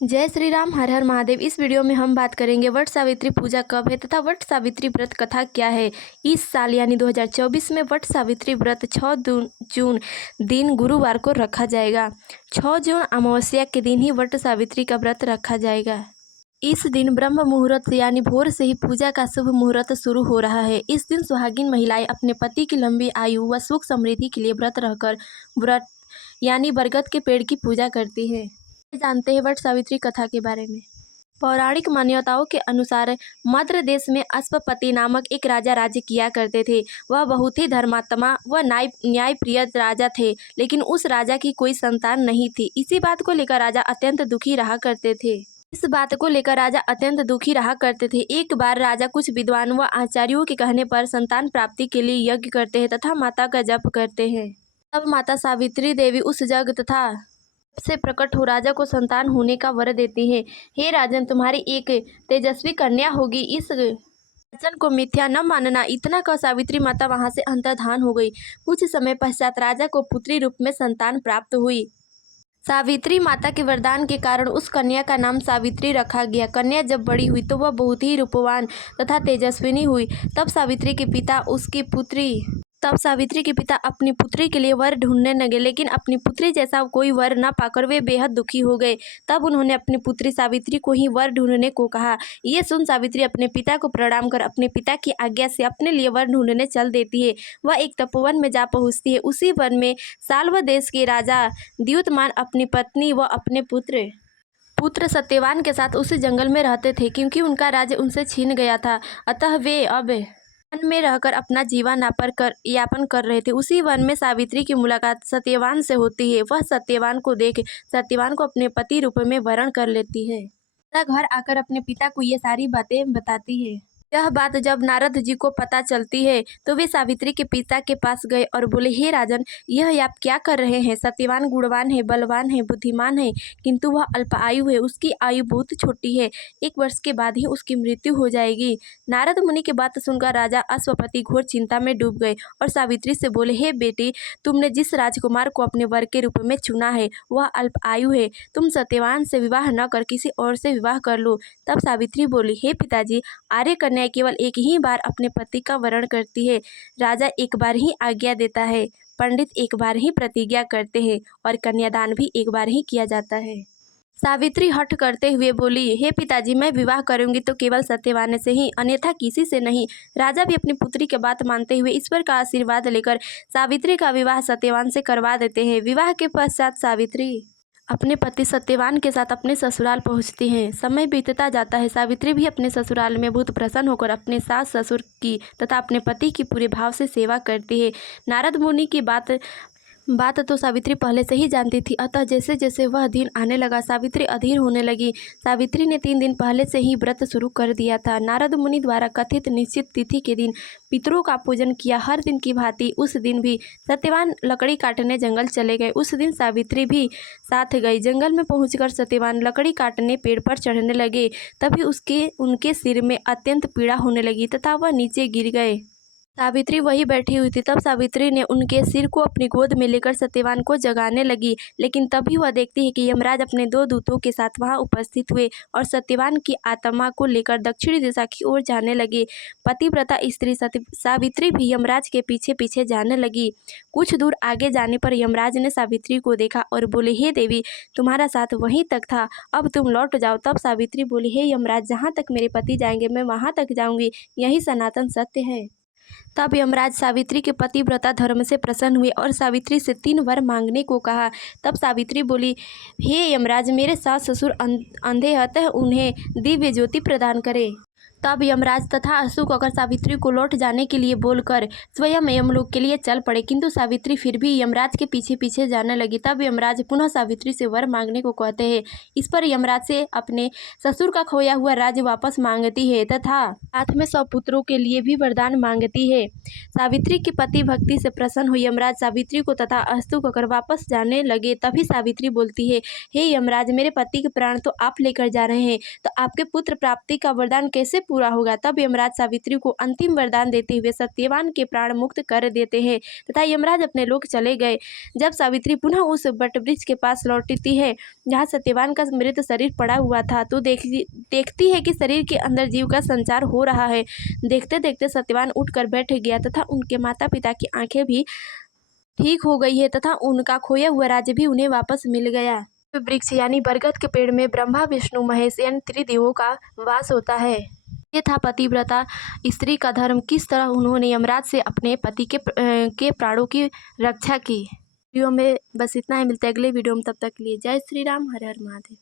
जय श्री राम, हर हर महादेव। इस वीडियो में हम बात करेंगे वट सावित्री पूजा कब है तथा वट सावित्री व्रत कथा क्या है। इस साल यानी 2024 में वट सावित्री व्रत 6 जून दिन गुरुवार को रखा जाएगा। 6 जून अमावस्या के दिन ही वट सावित्री का व्रत रखा जाएगा। इस दिन ब्रह्म मुहूर्त यानी भोर से ही पूजा का शुभ मुहूर्त शुरू हो रहा है। इस दिन सुहागिन महिलाएं अपने पति की लंबी आयु व सुख समृद्धि के लिए व्रत रहकर व्रत यानी बरगद के पेड़ की पूजा करती है। जानते हैं वट सावित्री कथा के बारे में। पौराणिक मान्यताओं के अनुसार मद्र देश में अश्वपति नामक एक राजा राज्य किया करते थे। वह बहुत ही धर्मात्मा व न्यायप्रिय राजा थे, लेकिन उस राजा की कोई संतान नहीं थी। इसी बात को लेकर राजा अत्यंत दुखी रहा करते थे। एक बार राजा कुछ विद्वान व आचार्यों के कहने पर संतान प्राप्ति के लिए यज्ञ करते हैं तथा माता का जप करते हैं। तब माता सावित्री देवी उस यज्ञ तथा से प्रकट हो राजा को संतान होने का वर देती है। हे राजन, तुम्हारी एक तेजस्वी कन्या होगी। इस वचन को मिथ्या न मानना। इतना कह सावित्री माता वहां से अंतर्धान हो गई। कुछ समय पश्चात राजा को पुत्री रूप में संतान प्राप्त हुई। सावित्री माता के वरदान के कारण उस कन्या का नाम सावित्री रखा गया। कन्या जब बड़ी हुई तो वह बहुत ही रूपवान तथा तेजस्विनी हुई। तब सावित्री के पिता अपनी पुत्री के लिए वर ढूंढने लगे, लेकिन अपनी पुत्री जैसा कोई वर न पाकर वे बेहद दुखी हो गए। तब उन्होंने अपनी पुत्री सावित्री को ही वर ढूंढने को कहा। ये सुन सावित्री अपने पिता को प्रणाम कर अपने पिता की आज्ञा से अपने लिए वर ढूंढने चल देती है। वह एक तपोवन में जा पहुंचती है। उसी वन में साल्व देश के राजा द्युतमान अपनी पत्नी व अपने पुत्र सत्यवान के साथ उसी जंगल में रहते थे, क्योंकि उनका राज्य उनसे छीन गया था। अतः वे अब वन में रहकर अपना जीवन यापन कर रहे थे। उसी वन में सावित्री की मुलाकात सत्यवान से होती है। वह सत्यवान को देख सत्यवान को अपने पति रूप में वरण कर लेती है तथा घर आकर अपने पिता को ये सारी बातें बताती है। यह बात जब नारद जी को पता चलती है तो वे सावित्री के पिता के पास गए और बोले, हे राजन, यह आप क्या कर रहे हैं? सत्यवान गुणवान है, बलवान है, बुद्धिमान है, किंतु वह अल्प आयु है। उसकी आयु बहुत छोटी है। 1 वर्ष के बाद ही उसकी मृत्यु हो जाएगी। नारद मुनि की बात सुनकर राजा अश्वपति घोर चिंता में डूब गए और सावित्री से बोले, हे बेटी, तुमने जिस राजकुमार को अपने वर के रूप में चुना है वह अल्प आयु है। तुम सत्यवान से विवाह न कर किसी और से विवाह कर लो। तब सावित्री बोली, हे पिताजी, आर्य कन्या केवल एक ही बार अपने पति का वरण करती है। राजा एक बार ही आज्ञा देता है, पंडित एक बार ही प्रतिज्ञा करते हैं और कन्यादान भी एक बार ही किया जाता है। सावित्री हठ करते हुए बोली, हे पिताजी, मैं विवाह करूंगी तो केवल सत्यवान से ही, अन्यथा किसी से नहीं। राजा भी अपनी पुत्री की बात मानते हुए ईश्वर का आशीर्वाद लेकर सावित्री का विवाह सत्यवान से करवा देते हैं। विवाह के पश्चात सावित्री अपने पति सत्यवान के साथ अपने ससुराल पहुंचती हैं। समय बीतता जाता है। सावित्री भी अपने ससुराल में बहुत प्रसन्न होकर अपने सास ससुर की तथा अपने पति की पूरे भाव से सेवा करती है। नारद मुनि की बात तो सावित्री पहले से ही जानती थी। अतः जैसे जैसे वह दिन आने लगा सावित्री अधीर होने लगी। सावित्री ने 3 दिन पहले से ही व्रत शुरू कर दिया था। नारद मुनि द्वारा कथित निश्चित तिथि के दिन पितरों का पूजन किया। हर दिन की भांति उस दिन भी सत्यवान लकड़ी काटने जंगल चले गए। उस दिन सावित्री भी साथ गई। जंगल में पहुंचकर सत्यवान लकड़ी काटने पेड़ पर चढ़ने लगे। तभी उनके सिर में अत्यंत पीड़ा होने लगी तथा वह नीचे गिर गए। सावित्री वहीं बैठी हुई थी। तब सावित्री ने उनके सिर को अपनी गोद में लेकर सत्यवान को जगाने लगी, लेकिन तभी वह देखती है कि यमराज अपने 2 दूतों के साथ वहां उपस्थित हुए और सत्यवान की आत्मा को लेकर दक्षिणी दिशा की ओर जाने लगे। पतिव्रता स्त्री सावित्री भी यमराज के पीछे पीछे जाने लगी। कुछ दूर आगे जाने पर यमराज ने सावित्री को देखा और बोले, हे देवी, तुम्हारा साथ वहीं तक था, अब तुम लौट जाओ। तब सावित्री बोली, हे यमराज, जहाँ तक मेरे पति जाएंगे मैं वहां तक जाऊंगी, यही सनातन सत्य है। तब यमराज सावित्री के पतिव्रता धर्म से प्रसन्न हुए और सावित्री से 3 वर मांगने को कहा। तब सावित्री बोली, हे यमराज, मेरे सास ससुर अंधे, अतः उन्हें दिव्य ज्योति प्रदान करें। तब यमराज तथा अशुक होकर सावित्री को लौट जाने के लिए बोलकर स्वयं यमलोक के लिए चल पड़े, किंतु सावित्री फिर भी यमराज के पीछे पीछे जाने लगी। तब यमराज पुनः सावित्री से वर मांगने को कहते हैं। इस पर यमराज से अपने ससुर का खोया हुआ राज्य वापस मांगती है तथा साथ में 100 पुत्रों के लिए भी वरदान मांगती है। सावित्री की पति भक्ति से प्रसन्न हुई यमराज सावित्री को तथा अशुक होकर वापस जाने लगे। तभी सावित्री बोलती है, हे यमराज, मेरे पति के प्राण तो आप लेकर जा रहे हैं, तो आपके पुत्र प्राप्ति का वरदान कैसे पूरा होगा। तब यमराज सावित्री को अंतिम वरदान देते हुए सत्यवान के प्राण मुक्त कर देते हैं तथा यमराज अपने लोक चले गए। जब सावित्री पुनः उस वटवृक्ष के पास लौटती है जहाँ सत्यवान का मृत शरीर पड़ा हुआ था तो देखती है कि शरीर के अंदर जीव का संचार हो रहा है। देखते देखते सत्यवान उठकर बैठ गया तथा उनके माता पिता की आंखें भी ठीक हो गई है तथा उनका खोया हुआ राज्य भी उन्हें वापस मिल गया। वृक्ष यानी बरगद के पेड़ में ब्रह्मा विष्णु महेश यानी त्रिदेवों का वास होता है। ये था पतिव्रता स्त्री का धर्म, किस तरह उन्होंने यमराज से अपने पति के प्राणों की रक्षा की। वीडियो में बस इतना ही, मिलते हैं अगले वीडियो में, तब तक के लिए जय श्री राम, हर हर महादेव।